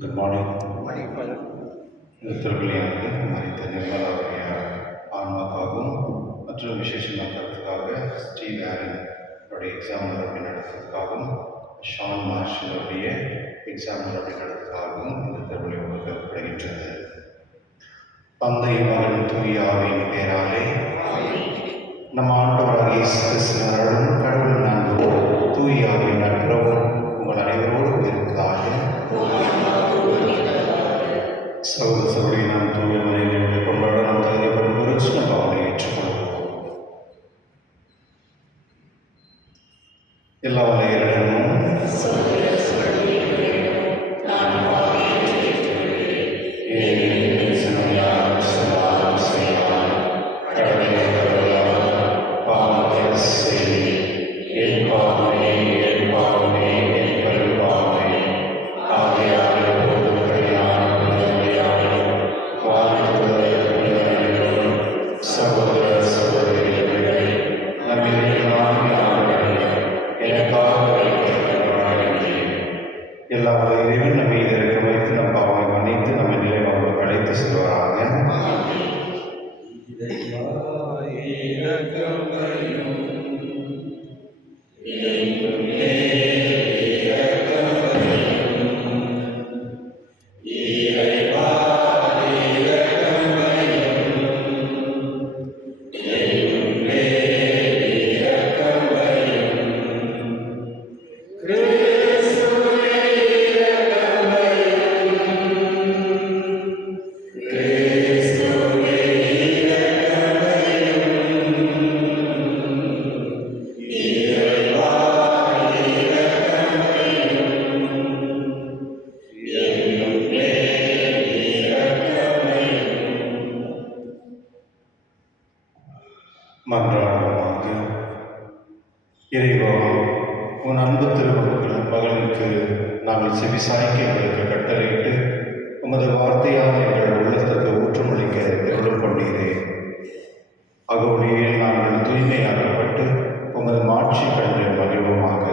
Good morning. Morning, Father. திருப்பலியானது மரித்த நிர்மலாவுடைய ஆன்மாக்காகவும் மற்றும் விசேஷ நோக்கத்துக்காக ஸ்டீவ் ஆரனுடைய எக்ஸாம் அப்படி நடத்துறதுக்காகவும் ஷான் மார்ஷலுடைய எக்ஸாம் அப்படி நடத்துறதுக்காகவும் இந்த திருப்பலி ஒழுக்கப்படுகின்றது. தந்தை மகன் தூயாவின் பேராலே நம் ஆண்டவராக இயேசு கிறிஸ்துவின் கடவுள் நண்போடு தூயாவின் நட்புறவு உங்கள் அனைவரோடு இருப்பதாக. சகோதர சகோதரி, நாம் தூய மனைவியோடு கொண்டாட நாம் தகுதி பெறும் ஒரு சின்ன பாவனை ஏற்றுக்கொள்வோம். எல்லா வகையிடமும் எல்லா இறைவன் நம்ம இதை இருக்க வைத்து நம்ம பாவனை மன்னித்து நம்ம நிலை வாழ்வுக்கு அழைத்து செல்வாராக. மன்றாடுவோமாக. இறைவா, உன் அன்பு மகனுக்கு நாங்கள் செவிசாய்க்க எங்களுக்கு கட்டளையிட்டு உமது வார்த்தையால் எங்கள் உள்ளத்திற்கு ஊற்றமளிக்க திருவிழம் கொண்டீரே. அகோடியில் நாங்கள் தூய்மையாக்கப்பட்டு உமது மாட்சி கண்டு மகிழ்வுமாக.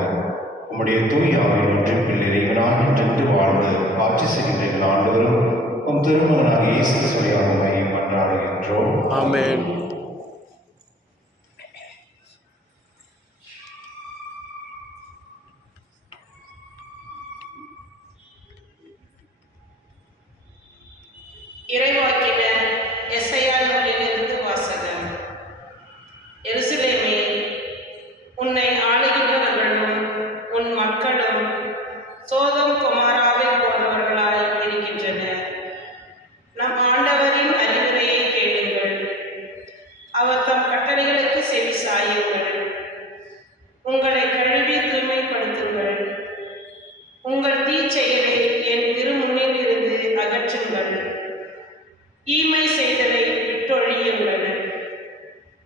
உம்முடைய தூய ஆவின் ஒன்றிப்பில் இறைவனாக என்றென்று வாழ்ந்து ஆட்சி செய்கின்ற ஆண்டவரும் உம் திருமகனாக இயேசு கிறிஸ்துவை மன்றாடுகின்றோம். ஆமென். இறைவாக்கினர் எசையா நூலிலிருந்து வாசகம். எருசலேமே, உன்னை ஆளுகின்றவர்களும் உன் மக்களும் சோதம் கொமாராவை போன்றவர்களாய் இருக்கின்றனர். நம் ஆண்டவரின் அறிவுரையை கேளுங்கள், அவர் தம் கட்டளைகளுக்கு செவி சாயுங்கள். உங்களை கழுவி தூய்மைப்படுத்துங்கள், உங்கள் தீச்செயலை என் திருமுன்னில் இருந்து அகற்றுங்கள். ஈமை செய்தலை விட்டொழியுங்கள்.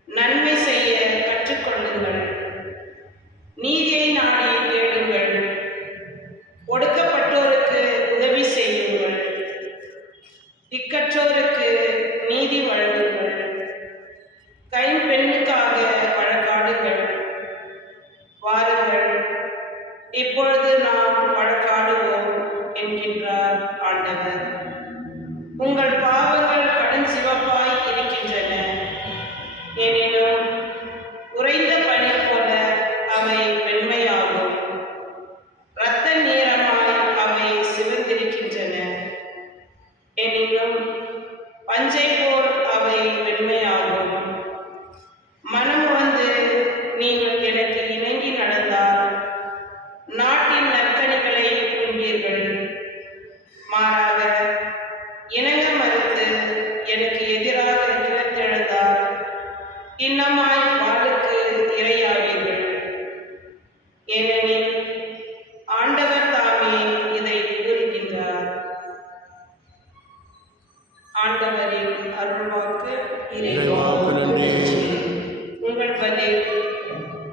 நன்மை செய்ய கற்றுக்கொள்ளுங்கள். நீதியை நாடி தேடுங்கள். ஒடுக்கப்பட்டோருக்கு உதவி செய்யுங்கள். திக்கற்றோருக்கு நீதி வழங்குங்கள். கைம்பெண்ணுக்காக வழக்காடுங்கள். வாருங்கள், இப்பொழுது நாம் வழக்காடுவோம் என்கின்றார் ஆண்டவர். உங்கள் பாவங்கள் கடும் சிவப்பாய் இருக்கின்றன, எனினும் உறைந்த பனி போல அவை வெண்மையாகும். இரத்த நீரமாய் அவை சிவந்திருக்கின்றன, எனினும் பஞ்சை போல் அவை வெண்மையாகும். மனம் வந்து நீங்கள் எனக்கு இணங்கி நடந்தால் நாட்டின் நற்கனிகளை உண்பீர்கள். மாறாக இணங்க மறுத்து எனக்கு எதிராக கிளர்த்தெழுந்தால் இன்னமாய் வாளுக்கு இரையாவீர்கள். ஏனெனில் ஆண்டவர் தாமே இதை கூறுகின்றார். ஆண்டவரின் அருள்வாக்கு. இறைவாக்கு நன்றி. உங்கள் பதில்.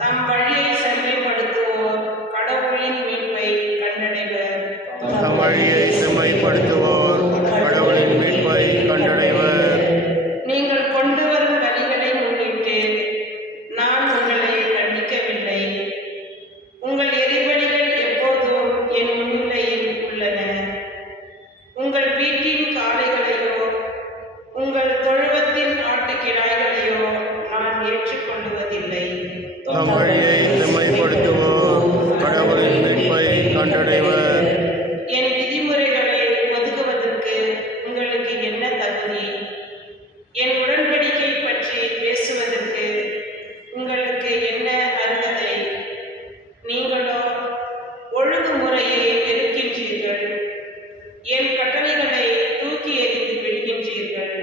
தம் வழியை செம்மைப்படுத்துவோர் கடவுளின் மீட்பை கண்டடைவர். தம் வழியை செம்மைப்படுத்துவோர் கடவுளின் மீட்பை கண்டடைவர். நீங்கள் கொண்டு வரும் பலிகளை முன்னிட்டு நான் உங்களை கண்டிக்கவில்லை. உங்கள் எரிபலிகள் எப்போதும் என் முன்னிலையில் உள்ளன. உங்கள் வீட்டின் காளைகளையோ உங்கள் தொழுவத்தின் ஆட்டுக்கிடாய்களையோ நான் ஏற்றுக்கொள்வதில்லை. தம் வழியை செம்மைப்படுத்துவோர் கடவுளின் மீட்பை கண்டடைவர். என் விதிமுறைகளை ஒதுக்குவதற்கு உங்களுக்கு என்ன தகுதி? என் உடன்படிக்கை பற்றி பேசுவதற்கு உங்களுக்கு என்ன அருகதை? நீங்களோ ஒழுங்குமுறையை வெறுக்கின்றீர்கள். என் கட்டளைகளை தூக்கி எறிந்து விடுகின்றீர்கள்.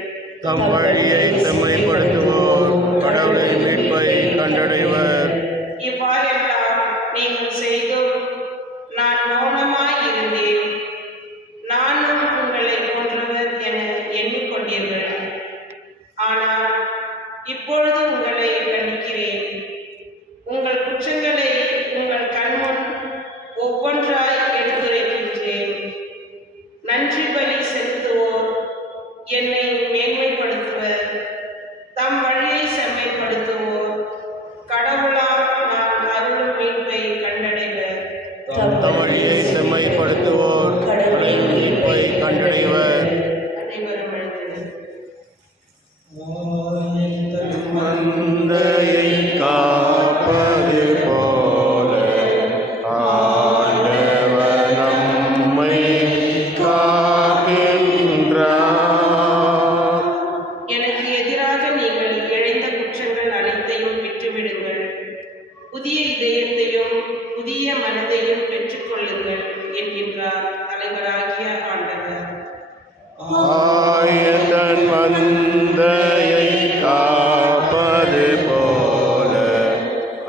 தம் வழியை செம்மைப்படுத்துவோர் கடவுளின் மீட்பை கண்டடைவர். இவ்வாறெல்லாம் நீங்கள் செய்தும் நான் மௌனமாய் இருந்தேன். நானும் உங்களை போன்றவர் என எண்ணிக்கொண்டீர்கள். ஆனால் இப்பொழுது உங்களை கண்டிக்கிறேன். உங்கள் குற்றங்களை உங்கள் கண்முன் ஒவ்வொன்றாய் எடுத்துரைக்கின்றேன். நன்றி பலி செலுத்துவோர் என்னை மேன்மைப்படுத்துவர். தம் வழியை செம்மைப்படுத்துவோர் கடவுளால் நான் அருளும் மீட்பை கண்டடைவர். தம் வழியை செம்மைப்படுத்துவோர் கடவுளின் மீட்பை கண்டடைவர். அனைவரும் எழுந்து மந்தையை காப்பது போல ஆண்டவர் நம்மை காக்கின்றார். எனக்கு எதிராக நீங்கள் இழைத்த குற்றங்கள் அனைத்தையும் விட்டுவிடுங்கள். புதிய இதயத்தையும் புதிய மனதையும் பெற்றுக்கொள்ளுங்கள் என்கின்றார் தலைவராகிய ஆண்டவர். ஆயத்தன் மந்தையை காப்பது போல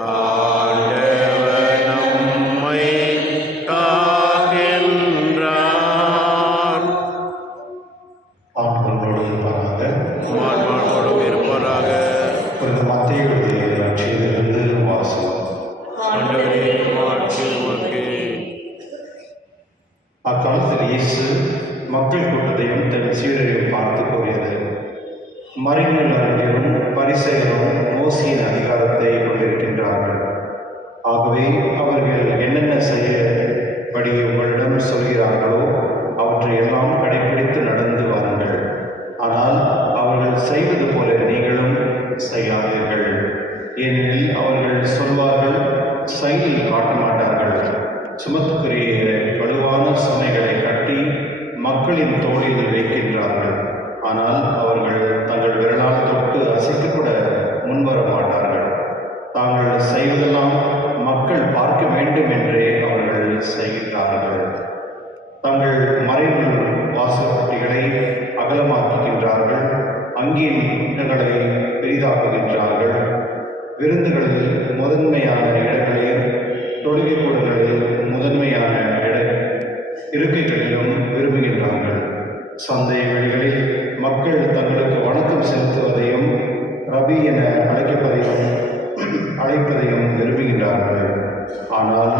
ஆண்டவர் நம்மை காக்கின்றார். ஆண்டவரோடு இருப்பாராக. மாண்போடும் இருப்பவராக. புனித மத்தேயு எழுதிய நற்செய்தியிலிருந்து வாசகம். ஆண்டவரே மாட்சி உமக்கே. அக்காலத்தில் இயேசு மக்கள் கூட்டத்தையும் தன் சீடரையும் பார்த்து கூறியது: மறைநூல் அறிஞரும் பரிசேயரும் மோசேயின் அதிகாரத்தை கொண்டிருக்கின்றார்கள். ஆகவே அவர்கள் என்னென்ன செய்யபடி உங்களிடம் சொல்கிறார்களோ அவற்றை எல்லாம் கடைப்பிடித்து நடந்து வாருங்கள். ஆனால் அவர்கள் செய்வது போல நீங்களும் செய்யாதீர்கள். ஏனெனில் அவர்கள் சொல்வார்கள், செயலில் காட்ட மாட்டார்கள். சுமத்துக்குரிய வலுவான சுமைகளை கட்டி மக்களின் தோளில் வைக்கின்றார்கள். ஆனால் அவர்கள் தங்கள் விரலால் தொட்டு அசைத்து கூட முன்வர மாட்டார்கள். தாங்கள் செய்வதெல்லாம் மக்கள் பார்க்க வேண்டும் என்றே அவர்கள் செய்கிறார்கள். தங்கள் மறைநூல் வாசற்பட்டிகளை அகலமாக்குகின்றார்கள். அங்கின் இடங்களை பெரிதாக்குகின்றார்கள். விருந்துகளில் முதன்மையான இடங்களையும் தொழுகை கூடங்களில் முதன்மையான இருக்கைகளிலும் விரும்புகின்றார்கள். சந்தை வெளிகளில் மக்கள் தங்களுக்கு வணக்கம் செலுத்துவதையும் ரபி என அழைப்பதையும் விரும்புகின்றார்கள். ஆனால்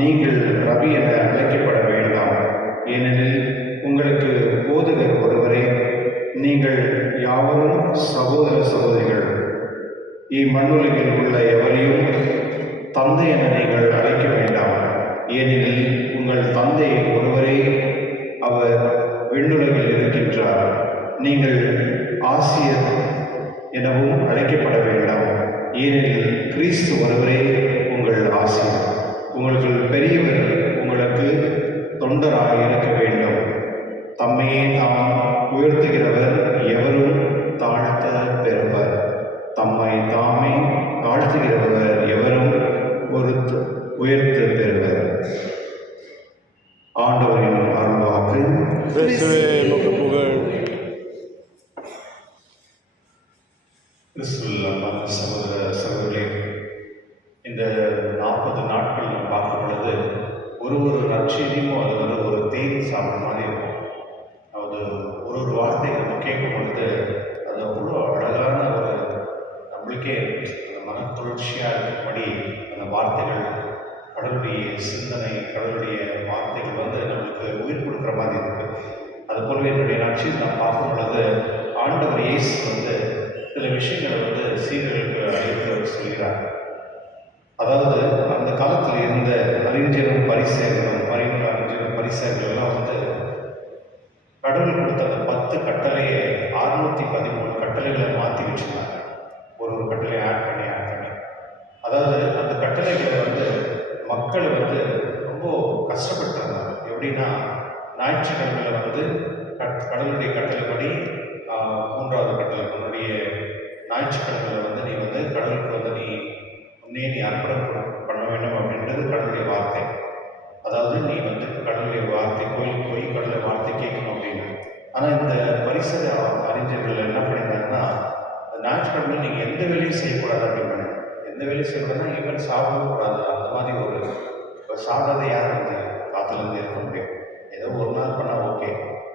நீங்கள் ரபி என அழைக்கப்பட வேண்டாம், ஏனெனில் உங்களுக்கு போதகர் ஒருவரே. நீங்கள் யாவரும் சகோதர சகோதரிகள். இம்மண்ணுலகில் உள்ள எவரையும் தந்தை என நீங்கள் அழைக்க வேண்டாம், ஏனெனில் உங்கள் தந்தை ஒருவரே, அவர் விண்ணுலகில் இருக்கின்றார். நீங்கள் ஆசிரியர் எனவும் அழைக்கப்பட வேண்டாம், ஏனெனில் கிறிஸ்து ஒருவரே உங்கள் ஆசிரியர். உங்களுக்கு பெரியவர் உங்களுக்கு தொண்டராக இருக்க வேண்டும். தம்மையே தாம் உயர்த்துகிறவர் எவரும் தாழ்த்த பெறுவர், தம்மை தாமே தாழ்த்துகிறவர் எவரும் உயர்த்த பெறுவர். ஆண்டவரின் அருள்வாக்கு. கிறிஸ்துவே உமக்கு புகழ். கிறிஸ்துவில் அன்பான சகோதர சகோதரிகளே, இந்த 40 நாட்கள் நம்ம பார்க்கும் பொழுது ஒரு நற்செய்தியும் அது வந்து ஒரு தேன் சாப்பிட்ற மாதிரி இருக்கும். அது ஒரு வார்த்தை நம்ம கேட்கும் பொழுது அது அவ்வளோ அழகான ஒரு நம்மளுக்கே மன தொடர்ச்சியாக இருக்கும்படி அந்த வார்த்தைகள், கடவுளுடைய சிந்தனை, கடவுளுடைய வார்த்தைகள் வந்து நம்மளுக்கு உயிர் கொடுக்குற மாதிரி இருக்குது. அதுபோலவே என்னுடைய நற்செய்தி நான் பார்க்கும் பொழுது ஆண்டவர் இயேசு வந்து சில விஷயங்களை வந்து சீடர்களுக்கு அழைத்து சொல்கிறார். அதாவது அந்த காலத்தில் இருந்த அறிஞரும் பரிசேயர்களும் பரிசேயர்களெல்லாம் வந்து கடவுள் கொடுத்த அந்த 10 கட்டளையை 613 கட்டளைகளை மாற்றி வச்சுருந்தாங்க. ஒரு கட்டளையை ஆட் பண்ணி அதாவது அந்த கட்டளைகளை வந்து மக்கள் வந்து ரொம்ப கஷ்டப்பட்டுருந்தாங்க. எப்படின்னா, ஞாயிற்றுக்கிழமையில் வந்து கடவுளுடைய கட்டளைப்படி 3வது கட்டளை, உன்னுடைய ஞாயிற்றுக்கிழமையில் வந்து நீ வந்து கடவுளுக்கு வந்து நீ அர்ப்பணம் பண்ண வேண்டும் அப்படின்றது கடவுளுடைய வார்த்தை. அதாவது நீ வந்து கடவுளுடைய வார்த்தை, கோயிலுக்கு போய் கடவுளுடைய வார்த்தை கேட்கணும் அப்படின்னு. ஆனால் இந்த பரிசர அறிஞர்கள் என்ன பண்ணியிருந்தாங்கன்னா, ஞாயிற்றுக்கிழமையில் நீங்கள் எந்த வேலையும் செய்யக்கூடாது அப்படின்னு. எந்த வேலையும் செய்யக்கூடாதுன்னா ஈவன் சாப்பிடவும் கூடாது. அந்த மாதிரி இப்போ சாப்பிடாத யாரும் வந்து காற்றுலேருந்து இருக்க முடியும். ஏதோ ஒரு நாள் பண்ணால் ஓகே,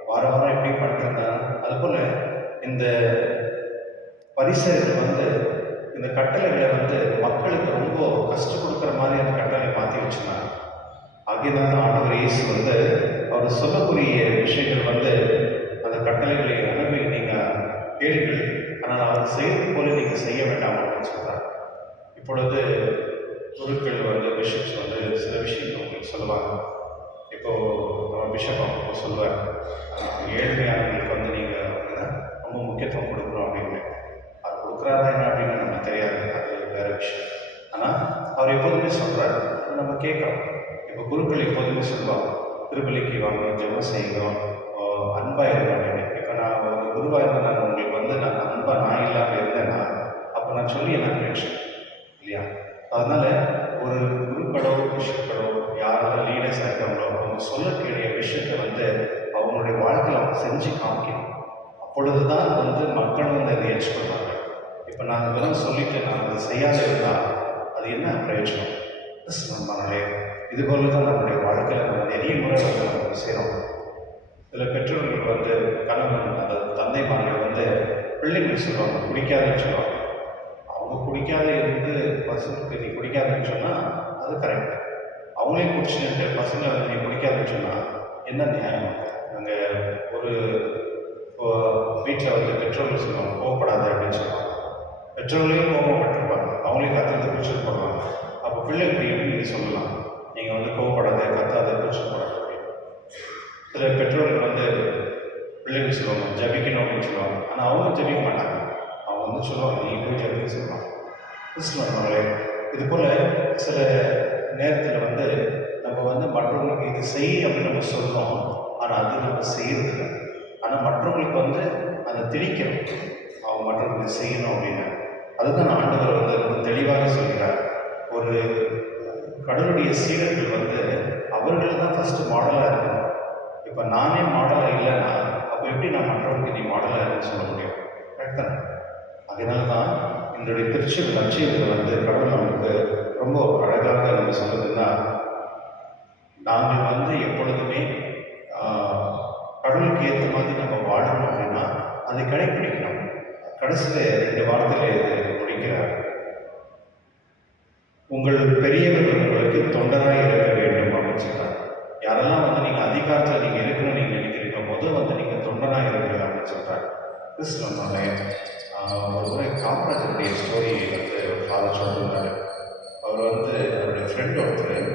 வாரம் எப்படி பண்ணிட்டு இருந்தாங்க. அதுபோல் இந்த பரிசர்கள் வந்து இந்த கட்டளைகளை வந்து மக்களுக்கு ரொம்ப கஷ்டம் கொடுக்குற மாதிரி அந்த கட்டளை மாற்றி வச்சுருந்தாங்க. ஆகியதான் ஆண்டவர் இயேசு வந்து அவர் சொல்லக்கூடிய விஷயங்கள் வந்து அந்த கட்டளைகளை அனுப்பி நீங்கள் கேளுங்கள், ஆனால் அவர் செய்வது போல நீங்கள் செய்ய வேண்டாம் அப்படின்னு சொல்கிறார். இப்பொழுது குருக்கள் வந்து பிஷப்ஸ் வந்து சில விஷயங்கள் உங்களுக்கு சொல்லுவாங்க. இப்போது நம்ம பிஷப் அவங்க சொல்லுவார், ஏழ்மையானவங்களுக்கு வந்து நீங்கள் ரொம்ப முக்கியத்துவம் கொடுக்குறோம் அப்படின்னு. அது கொடுக்குறாரா என்ன அப்படின்னு நமக்கு தெரியாது, அது வேறு விஷயம். ஆனால் அவர் எப்போதுமே சொல்கிறார், நம்ம கேட்குறோம். இப்போ குருக்கள் எப்போதுமே சொல்லுவாங்க, திருப்பலிக்கு வாங்க, ஜெபம் செய்கிறோம், அன்பாக இருக்கும் அப்படின்னு. இப்போ நான் ஒரு குருவாக இருந்தால் நான் உங்களுக்கு வந்து நான் அன்பாக நான் இல்லாமல் இருந்தேன்னா அப்போ நான் சொல்லி என்ன பிரயோஜனம் இல்லையா? அதனால் ஒரு குருக்களோ பிஷப்களோ யாரெல்லாம் லீடர்ஸாக இருக்காங்களோ அவங்க சொல்லக்கூடிய விஷயத்தை வந்து அவங்களுடைய வாழ்க்கையில் அவங்க செஞ்சு காமிக்கணும். அப்பொழுது தான் வந்து மக்கள் வந்து அதை ஏற்றுக்கொள்வாங்க. இப்போ நாங்கள் இதெல்லாம் சொல்லிட்டு நாங்கள் அதை செய்யாத இருந்தால் அது என்ன பிரயோஜனம்? நம்மளே இதுபோல தான் நம்மளுடைய வாழ்க்கையில் நம்ம நிறைய முறை வந்து நம்ம செய்கிறோம். சில பெற்றோர்கள் வந்து கணவன், அதாவது தந்தைமார்கள் வந்து பிள்ளைங்களுக்கு சொல்லுவாங்க குடிக்காதுன்னு சொல்லுவாங்க. அவங்க குடிக்காத இருந்து பசங்களுக்கு நீ குடிக்காதுன்னு சொன்னால் அது கரெக்ட். அவங்களே குடிச்சுட்டு பசங்களை வந்து நீ குடிக்காதுன்னு சொன்னால் என்ன நியாயம்? நாங்கள் ஒரு வீட்டில் வந்து பெற்றோர்கள் சொல்லுவாங்க கோவப்படாது அப்படின்னு சொல்லுவாங்க. பெற்றோர்களையும் கோபப்பட்டிருப்பாங்க, அவங்களே கற்றுறது கூச்சல் போடுவாங்க. அப்போ பிள்ளைகளுக்கு எப்படி நீங்கள் சொல்லலாம், நீங்கள் வந்து கோவப்படாத, கத்தாத, கூச்சல் போடாது அப்படின்னு? சில பெற்றோர்கள் வந்து பிள்ளைகள் சொல்லுவாங்க ஜபிக்கணும் அப்படின்னு சொல்லுவாங்க. ஆனால் அவங்களும் ஜபிக்க மாட்டாங்க. அவங்க வந்து சொல்லுவாங்க நீ போய் ஜபிக்க சொல்லுவாங்க. கிறிஸ்துவர்களே, இது போல் சில நேரத்தில் வந்து நம்ம வந்து மற்றவங்களுக்கு இது செய் அப்படின்னு நம்ம சொல்கிறோம், ஆனால் அது நம்ம செய்யறதில்லை. ஆனால் மற்றவங்களுக்கு வந்து அதை திணிக்கணும், அவங்க மற்றவங்களுக்கு செய்யணும் அப்படின்னு. அதுதான் ஆண்டவர் வந்து ரொம்ப தெளிவாக சொல்கிறார். ஒரு கடவுளுடைய சீடர்கள் வந்து அவர்கள் தான் ஃபஸ்ட்டு மாடலாக இருக்கணும். இப்போ நானே மாடலாக இல்லைன்னா அப்போ எப்படி நான் மற்றவங்களுக்கு நீ மாடலாக இருக்குன்னு சொல்ல முடியும்? கரெக்ட் தானே? அதனால தான் என்னுடைய திருச்சல் லட்சியங்கள் வந்து கடவுள் நமக்கு ரொம்ப அழகாக நம்ம சொல்லுதுன்னா, நாங்கள் வந்து எப்பொழுதுமே கடவுளுக்கு ஏற்ற மாதிரி நம்ம வாழணும் அப்படின்னா அது அதை கடைப்பிடிக்கணும். கடைசியில் 2 வார்த்தையில இது முடிக்கிறார். உங்கள் பெரியவர்கள் உங்களுக்கு தொண்டராக இருக்க வேண்டும் அப்படின்னு சொல்றார். யாரெல்லாம் வந்து நீங்கள் அதிகாரத்தில் நீங்கள் இருக்கணும்னு நீங்கள் நினைக்கிறீங்க, முதல் நீங்கள் தொண்டராக இருக்க அப்படின்னு சொல்கிறார். கிறிஸ்துவனாலே ஒரு முறை காமராஜருடைய ஸ்டோரி ஒரு ஃபாதர் சொல்லியிருந்தார். அவர் அவருடைய ஃப்ரெண்ட் ஒருத்தர்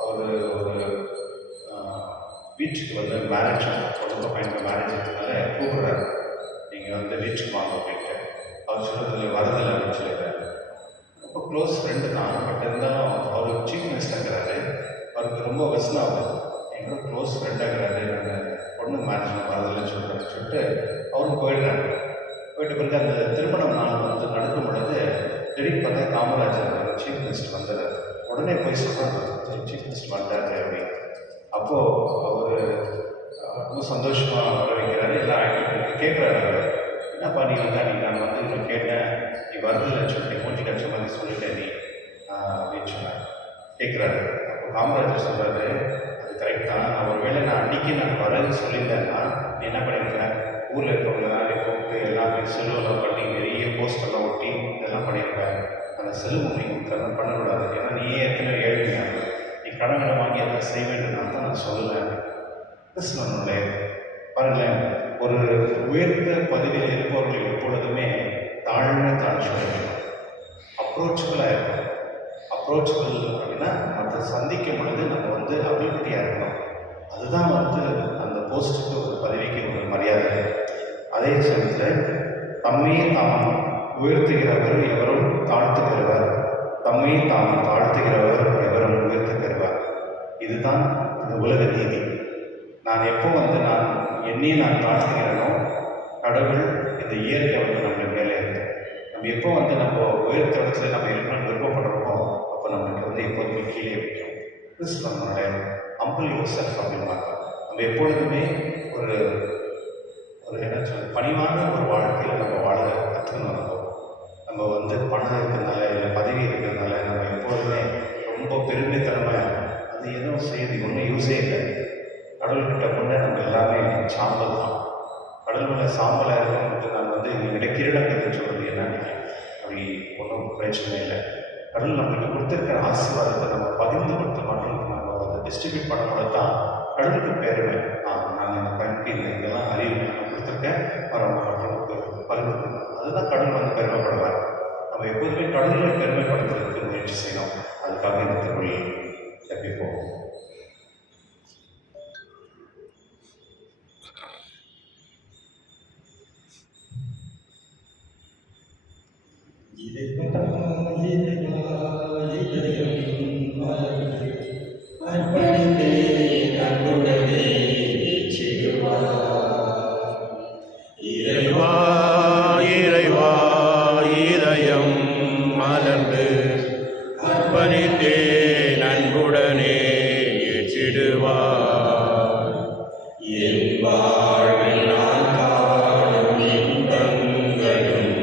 அவர் ஒரு வீட்டுக்கு மேரேஜ் பொண்ணு பையனுக்கு மேரேஜ் இருக்கிறதுனால கூப்பிடுறாரு, நீங்கள் வீட்டுக்கு வாங்க அப்படின்ட்டு. அவர் சொல்கிறதுல வரதில்லை அப்படின்னு சொல்லிடுறாரு. ரொம்ப க்ளோஸ் ஃப்ரெண்டு தான், பட் இருந்தாலும் அவர் சீஃப் மினிஸ்டருங்கிறாரு. அவருக்கு ரொம்ப வசனாகுது, எங்களோட க்ளோஸ் ஃப்ரெண்டாகிறாரு, நாங்கள் பொண்ணு மேரேஜ் வரதில்லைன்னு சொல்லிட்டு அவரும் போயிடுறாரு. போயிட்டு பிறகு அந்த திருமண நாள் நடக்கும் பொழுது திடீர்னு பார்த்தா காமராஜர் சீஃப் மினிஸ்டர் வந்துடுறாரு. உடனே போய் சொல்கிறாங்க, சீஃப் மினிஸ்டர் வந்தாரு அப்படின்னு. அப்போது அவர் ரொம்ப சந்தோஷமாக வர வைக்கிறாரு. எல்லா ஆக்டிவிட்டி கேட்குறாரு. அவர் என்னப்பா நீ வந்தா, நான் இன்னும் கேட்டேன், நீ வரதில்லைன்னு சொல்லிட்டு மூஞ்சி கட்ச மாதிரி சொல்லிட்டேன் நீ அப்படின்னு சொன்னார். கேட்குறாரு. அப்போ காமராஜர் சொல்கிறாரு, அது கரெக்ட் தான், நான் ஒருவேளை அன்றைக்கி வரேன்னு சொல்லியிருந்தேன்னா நீ என்ன பண்ணியிருக்கேன், ஊரில் இருக்கவங்க எல்லாரையும் கூப்பிட்டு எல்லாமே செலவெல்லாம் பண்ணி நிறைய போஸ்டெல்லாம் ஒட்டி இதெல்லாம் பண்ணியிருப்பேன். அந்த செலவு நீங்கள் பண்ணக்கூடாது, ஏன்னா நீயே ஏற்கனவே ஏழ்மையாக நீ கடன் வாங்கி எல்லாம் செய்ய வேண்டியதுனால தான் நான் சொல்லுவேன். கிறிஸ்துவனுடைய பாருங்களேன், ஒரு உயர்ந்த பதவியில் இருப்பவர்கள் எப்பொழுதுமே தாழ்ச்சியாக அப்ரோச்சபிளாக இருக்கும். அப்ரோச்சபிள் அப்படின்னா மற்ற சந்திக்கும் பொழுது நம்ம அபிலிட்டியாக இருக்கணும். அதுதான் அந்த போஸ்ட்டுக்கு ஒரு பதவிக்கு ஒரு மரியாதை. அதே சமயத்தில் தம்மையே தாம் உயர்த்துகிறவர் எவரும் தாழ்த்துகிறவர், தம்மையே தாம் தாழ்த்துகிறவர் எவரும் உயர்த்துகிறவர். இதுதான் இந்த உலக நீதி. நான் எப்போ நான் என்னையே தாழ்த்துகிறேனோ, கடவுள் இந்த இயற்கை நம்ம மேலே இருக்கு. நம்ம எப்போ நம்ம உயர்த்த இடத்துல நம்ம இருக்கணும்னு விருப்பப்படுறோமோ, அப்போ நம்மளுக்கு எப்போதுமே கீழே வைக்கும். கிறிஸ்துவனுடைய ஹம்பிள் யுவர்செல்ஃப் அப்படின்பாங்க. நம்ம எப்பொழுதுமே ஒரு என்ன பணிவான ஒரு வாழ்க்கையில் நம்ம வாழ கற்றுக்கணும். நம்ம பணம் இருக்கிறதுனால இல்லை பதவி இருக்கிறதுனால நம்ம எப்போதுமே ரொம்ப பெருமைத்தனமாக அது எதுவும் செய்யுது ஒன்றும் யூஸே இல்லை. கடவுள்கிட்ட கொண்டு நம்ம எல்லாமே சாம்பல் தான். கடல் மேலே சாம்பலாக இருக்கணும்னு நான் எங்கிட்ட கிரீடங்கிறது சொல்கிறது என்னன்னு அப்படி ஒன்றும் பிரச்சனை இல்லை. கடவுள் நம்மளுக்கு கொடுத்துருக்கிற ஆசீர்வாதத்தை நம்ம பகிர்ந்து கொடுத்த மட்டும் நம்ம டிஸ்ட்ரிபியூட் பண்ணும்போது தான் கடவுளுக்கு பெருமை. நான் இந்த பையனுக்கு இதெல்லாம் அறிவு நான் கொடுத்துருக்கேன், அவர் மற்றவங்களுக்கு பகிர்ந்து. அதுதான் கடவுள் பெருமைப்படுவார். நம்ம எப்போதுமே கடவுளை பெருமைப்படுத்துறதுக்கு முயற்சி செய்யணும். அதுக்காக இந்த திருவிழா தப்பிப்போம். இறைவா இறைவா இதயம் மலர்ந்து அர்ப்பணித்தே நன்குடனே ஏற்றிடுவார். என் வாழ்வில் நான் காணும் இன்பங்களும்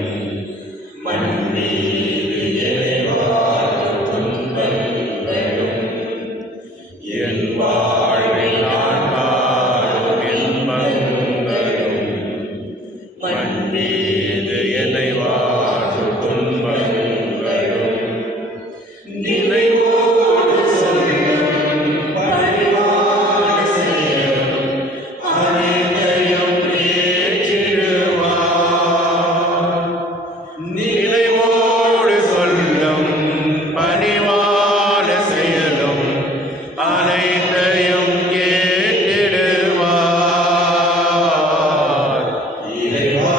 மண் மீது எனைவாழ்வு துன்பங்களும், என் வாழ்வில் நான் காணும் இன்பங்களும் மண் மீது எனைவாழ்வு துன்பங்களும், நினைவோடு சொல்லும் பரிவான செயலும் அனைத்தையும் ஏற்றிடுவார். நினைவோடு சொல்லும் பணிவான செயலும் அனைத்தையும் ஏற்றிடுவார். இறைவா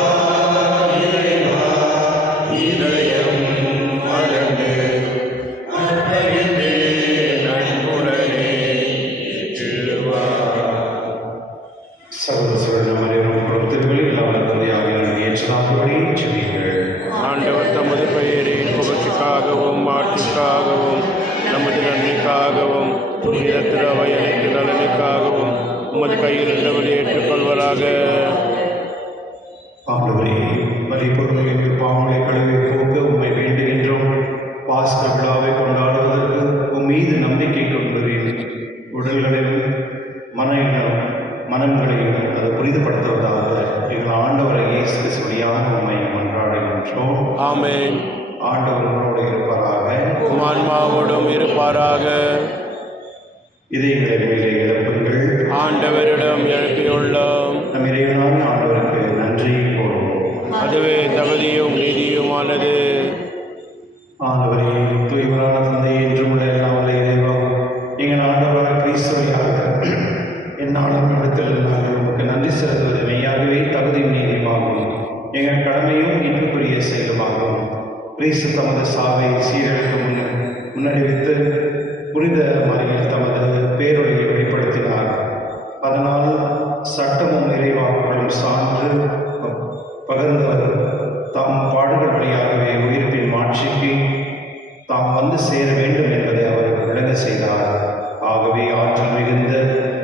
கொண்டாடுகின்றோம். ஆமென். ஆண்டவர் உங்களோடு இருப்பாராக. உம் ஆன்மாவோடும் இருப்பாராக. இதயங்களை மேலே எழுப்புங்கள். ஆண்டவரிடம் எழுப்பியுள்ளோம். நம் இறைவனான ஆண்டவருக்கு நன்றி கூறுவோம். அதுவே தகுதியும் நீதியுமானது. ஆண்டவரே, தூய்வரான தந்தை, என்றும் உள்ள எல்லாம் உள்ள இறைவா, எங்கள் ஆண்டவரான கிறிஸ்துவையாக என்னாலும் இடத்தில் நாங்கள் உமக்கு நன்றி செலுத்துவது மெய்யாகவே தகுதியும் நீதியுமாகும். எங்கள் கடமையும் இன்றுக்குரிய செயலுமாகும். கிறிஸ்து தமது சாவை சீரழிக்க முன்னறிவித்து புனித மறையில் தமது பேரொழியை வெளிப்படுத்தினார். அதனால் சட்டமும் இறைவாக்குகளும் சான்று பகிர்ந்தவர் தாம் பாடுகள் வழியாகவே உயிர்ப்பின் மாட்சிக்கு தாம் வந்து சேர வேண்டும் என்பதை அவர் விளங்க செய்தார். ஆகவே ஆற்றல் மிகுந்த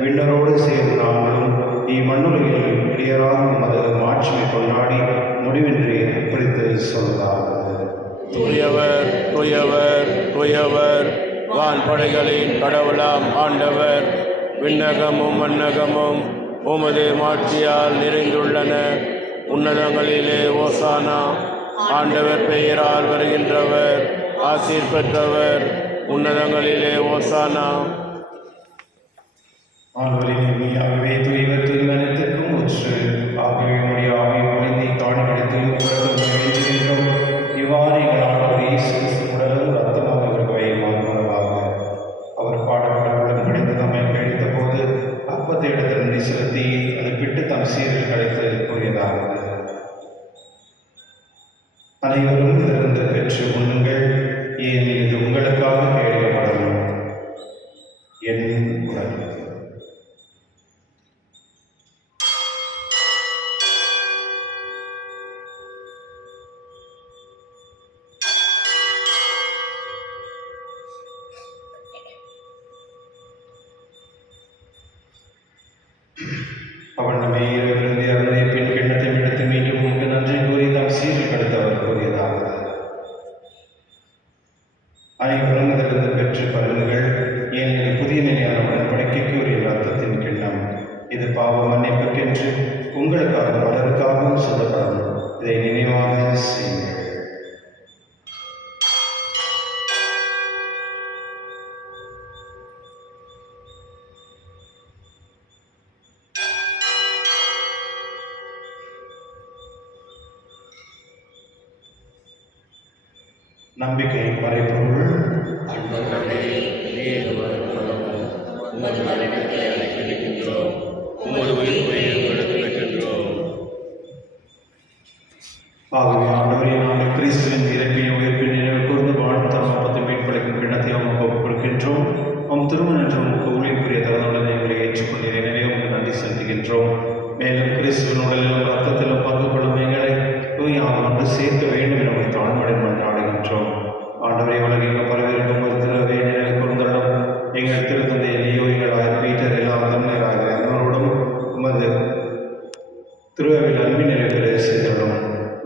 விண்ணரோடு சேர்ந்து நாங்களும் இம்மண்ணுலகில் இடையராக உமது மாட்சியை கொண்டாடி முடிவின்றி பிடித்து சொல்கிறார். தூயவர் தூயவர் தூயவர், வான்படைகளின் கடவுளாம் ஆண்டவர். விண்ணகமும் மண்ணகமும் உமது மாட்சியால் நிறைந்துள்ளன. உன்னதங்களிலே ஓசானா. ஆண்டவர் பெயரால் வருகின்றவர் ஆசீர் பெற்றவர். உன்னதங்களிலே ஓசானா. ஆண்டவரின் மெய்யாகவே தூய்வர் தூய்மனத்திற்கும் ஊற்று. ஆகவே உடைய ஆவி பொழிந்தை காணிவிடத்தில் உலகம் இவ்வாறு எங்கள் ஆண்டவர் இயேசு கிறிஸ்து உடலும் ரத்தமாக இருப்பவை மாறுவதாக. அவர் பாடப்படவுடன் கிடைத்து நம்மை கழித்த போது அப்பத்தை எடுத்து நன்றி செலுத்தி அதை பிட்டு தம் சீரில் கழித்து கூறியதாக: அனைவரும் இதிலிருந்து பெற்று உண்ணுங்கள், ஏனெனில் இது உங்களுக்காக கேட்கப்படும் என் உடல். அவன் நம்மை இரவிலிருந்து அருந்திய பின் கிண்ணத்தை எடுத்து மீண்டும் உமக்கு நன்றி கூறி தாம் சீரில் கடுத்தவர் கூறியதாக: அனைவரும் இதிலிருந்து பெற்று பருங்குகள், ஏனெனில் புதிய நிலையான உடன்படிக்கைக்கு உரிய இரத்தத்தின் கிண்ணம். இது பாவ மன்னிப்புக்கென்று உங்களுக்காக பலருக்காகவும் சொல்லப்படும். இதை நினைவாக செய்யுங்கள். நம்பிக்கை மறைப்பொருள். ஆகவே ஆண்டவரே, நாங்கள் கிறிஸ்துவின் இறப்பின் உயிர்ப்பின் நினைவு கூர்ந்து வாழ்த்தம் அப்பத்தை மீட்பளிக்கும் கிண்ணத்தை உமக்கு கொடுக்கின்றோம். உம் திருமணம் உமக்கு ஊழியம் புரிய தகுந்துள்ளதை எங்களை ஏற்றுக்கொண்டு எனவே உமக்கு நன்றி செலுத்துகின்றோம். மேலும் கிறிஸ்துவின் உடலிலும் ரத்தத்திலும் பங்கு கொள்ளும் எங்களை தூயாக ஒன்று சேர்க்க வேண்டும் என உங்களை தாழ்மையுடன் மன்றாடுகின்றோம். ஆண்டவரை உலகில் பரவிருக்கும் ஒரு திருவை நினைவு கூர்ந்தள்ளும். எங்கள் திருத்தந்தை லியோ, எங்கள் ஆயர் பீட்டர், எல்லா தன்மையாகிற அனைவரோடும் உமது திருவையில் அன்பின் நிலை பெற செய்துள்ளோம்.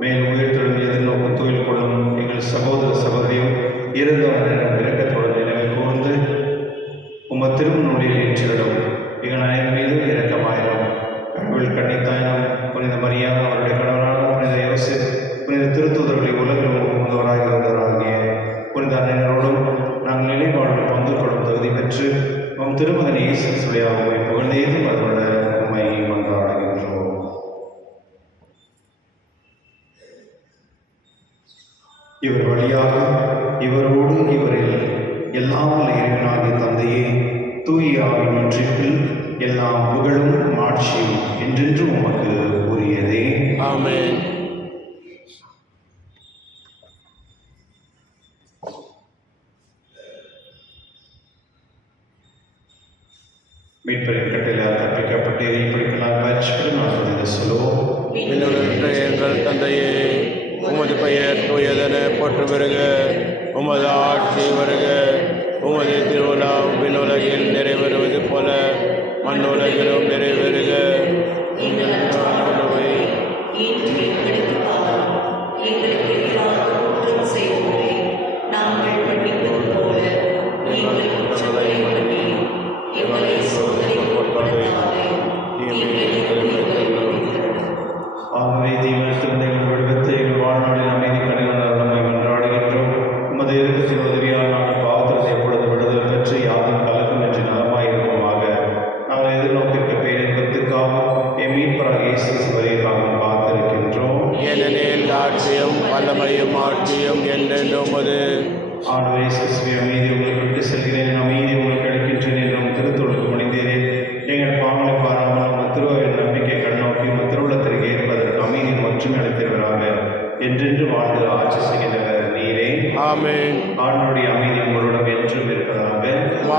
மேலும் உயிர்த்தொழும் எதிர்நோக்கும் தொழில் கொள்ளும் எங்கள் சகோதர சகோதரியும் இறந்தவரிடம் இரக்கத்துடன் நினைவு கூர்ந்து உமது திருமணொழியில் ஏற்றிடும். எங்கள் அனைவரும் மீதும் இரக்கமாயிரும். கடவுள் கன்னித்தாயினம் புனித மரியா, அவருடைய கணவரான புனித யோசேப், புனித திருத்தூதர்களை உலகில் முகமுதவராக இருந்தவராகிய புனித அன்னையரோடும் நாங்கள் நிலைப்பாடு பங்கு கொள்ளும் தகுதி பெற்று உம் திருமகன் இயேசு கிறிஸ்துவை புகழ்ந்தேதும் அதோட உம்மை கொண்டாடுகின்றோம். இவர் வழியாக இவரோடு இவரில் எல்லாம் உள்ள இறைவனாகிய தந்தையே, தூய ஆவியின் ஒன்றிப்பில் எல்லாம் புகழும் மாட்சியும் என்றென்றும் உமக்கு உரியதே. ஆமென். மீட்பரின் கட்டளையால் கற்பிக்கப்பட்டு எரிப்படிக்கலால் பயிற்சிப்படும் நாங்கள் இதை சொல்லுவோம். விண்ணுலகின்ற எங்கள் தந்தையே, உமது பெயர் தூயதென போற்று வருக. உமது ஆட்சி வருக. உமது திருவிழா விண்ணுலகில் நிறைவேறுவது போல மண்ணுலகிலும் நிறைவேறுக. எங்கள் உணவை இன்று எங்களுக்கு தாரும். எங்களுக்கு எதிராக குற்றம் செய்வோரை நாங்கள் மன்னிப்பது போல எங்கள் குற்றங்களை மன்னியும். எங்களை சோதனைக்கு உட்படுத்தாதே, தீமையிலிருந்து எங்களை மீட்டருளும். ஆகவே தீவிரத்திலிருந்து எங்கள் விடுவித்து எங்கள் வாழ்நாளில் நம்மை வல்லமையும் ஆட்சியும் என்றென்றும் உமது. ஆண்டவரே இயேசுவே, அமைதி உங்களுக்கு விட்டு செல்கிறேன், அமைதி உங்களுக்கு அளிக்கின்றேன் என்றும் திருத்தொழுக்கு மனிதரே, எங்கள் பாவங்களை பாராமல் உங்கள் திருவாவின் நம்பிக்கை கண்ணோக்கி உங்கள் திருவுள்ளத்திற்கு ஏற்பதற்கு அமைதி மற்றும் அளித்தவராக என்றென்று வாழ்ந்து ஆட்சி செய்கின்றவர் நீரே. ஆமென். ஆண்டவருடைய அமைதி உங்களுடன் என்றும் இருப்பதாக.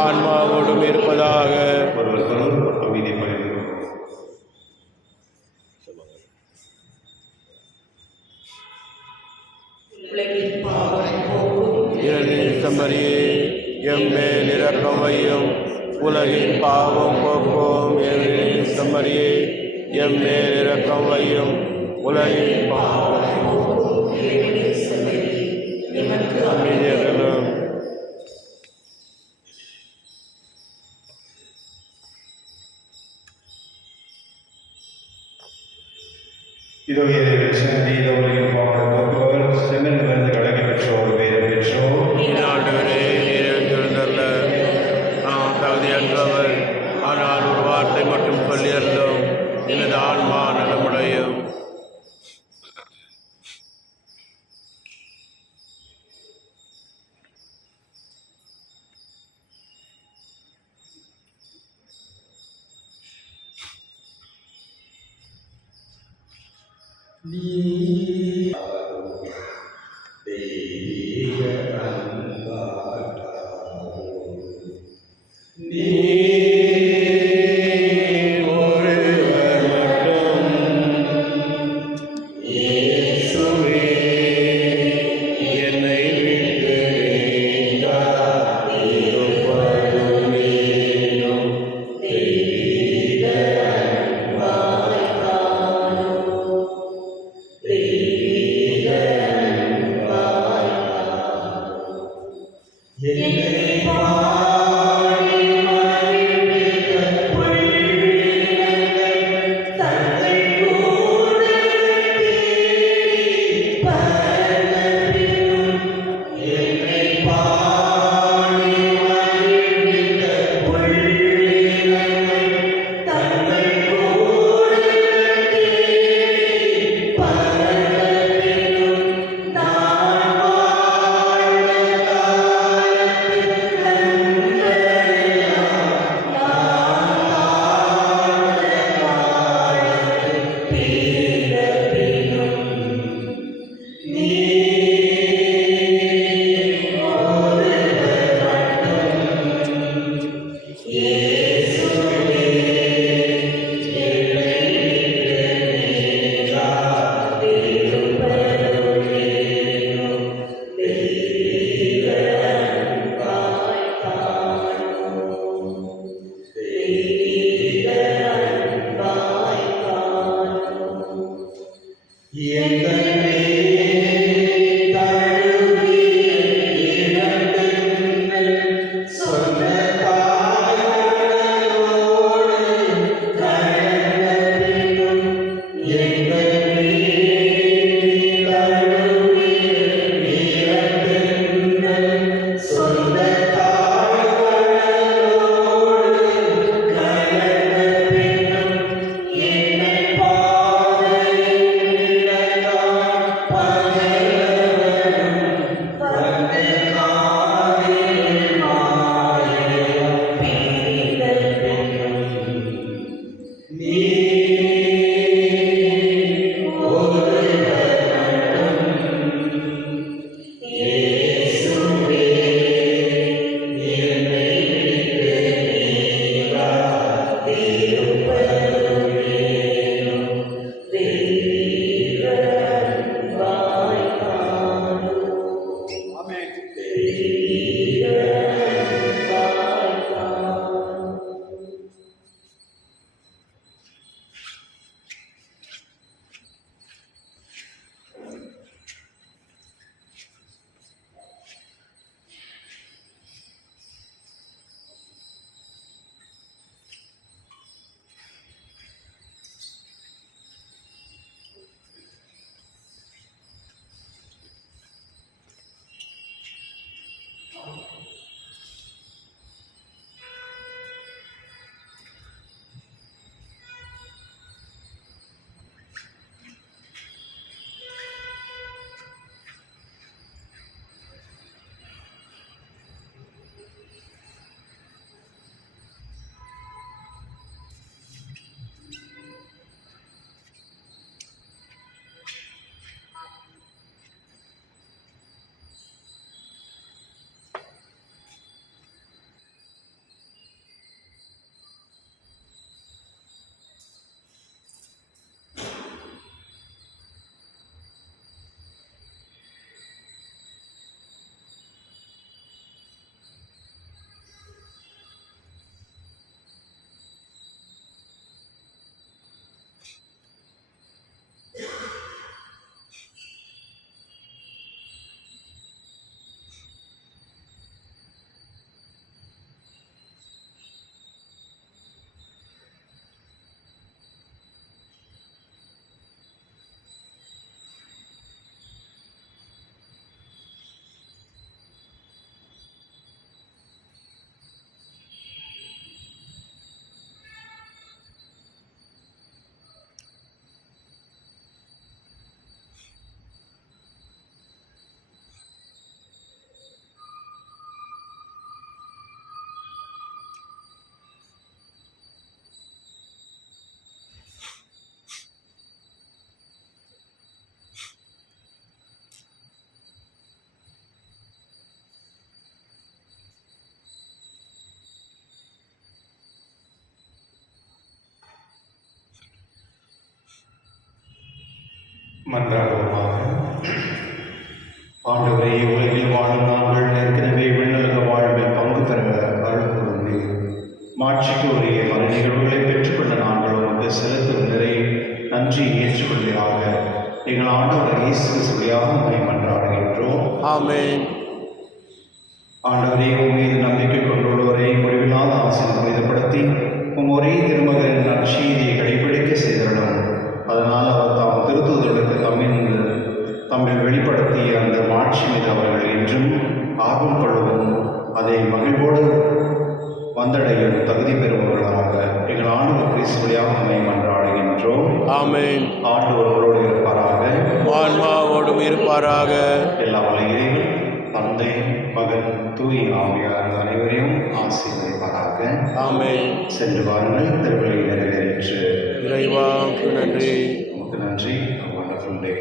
ஆன்மாவோடும் இருப்பதாக. ஒருவருக்கொருவர் அமைதி பகிர்ந்து உலகின் பாவம் போக்கும் இறைவனின் செம்மறியே, எம்மேல் இரக்கம் வையும். உலகின் பாவம் போக்கும் இறைவனின் செம்மறியே, எம்மேல் இரக்கம் வையும். உலகின் பாவம் போக்கும் இறைவனின் செம்மறியே, எமக்கு அமைதியர்களும். இதோ இறைவன் சென்றி இதோ உலகின் பாவங்களை போக்குபவர், செம்மிலிருந்து கலகி பெற்றோர் வேறு பெற்றோர். ஆண்டவரே, நிறைவேற்றிருந்தல்ல நாம் தகுதியற்றவர், ஆனால் ஒரு வார்த்தை மட்டும் சொல்லியிருந்தோம், எனது ஆன்மா நலமுடையும். பா மன்றாடுவோமாக. ஆண்டவரே, உலகில் வாழும் நாங்கள் ஏற்கனவே விண்ணுலக வாழ்வில் பங்கு பெற அருள் கூர்ந்தீர். மாட்சிக்கு உரிய மறு நிகழ்வுகளை பெற்றுக்கொண்ட நாங்கள் உமக்கு செலுத்தும் நிறை நன்றி ஏற்றுக்கொள்வதாக எங்கள் ஆண்டவர் இயேசு கிறிஸ்துவியாக உம்மை மன்றாடுகின்றோம். ஆமென். ஆண்டவரே, உம் மீது நம்பிக்கை கொண்டுள்ளவரை முடிவில்லாத ஆசையில் புனிதப்படுத்தி உம் ஒரே திருமகனின் நற்செய்தியை கடைபிடிக்க செய்திடணும். அதனால் அவர் தாம் திருத்தூதர்களுக்கு தம்மில் வெளிப்படுத்திய அந்த மாட்சி மீது அவர்கள் என்றும் ஆர்வம் கொள்ளவும் அதை மகிழ்வோடு வந்தடையும் தகுதி பெறுபவர்களாக எங்கள் ஆண்டவர் கிறிஸ்துவியாக உம்மை மன்றாடுகின்றோம். ஆமென். ஆண்டவர்களோடு இருப்பாராக, ஆன்மாவோடும் இருப்பாராக. எல்லா உலகிலும் தந்தை, மகன், தூய் ஆவியார் அனைவரையும் ஆசீர்வதிப்பாராக. ஆமென். சென்று வாருங்கள், திருவிழை நிறைவேறிற்று. இறைவா நன்றி. நமக்கு நன்றி. வண்டர்ஃபுல் டே.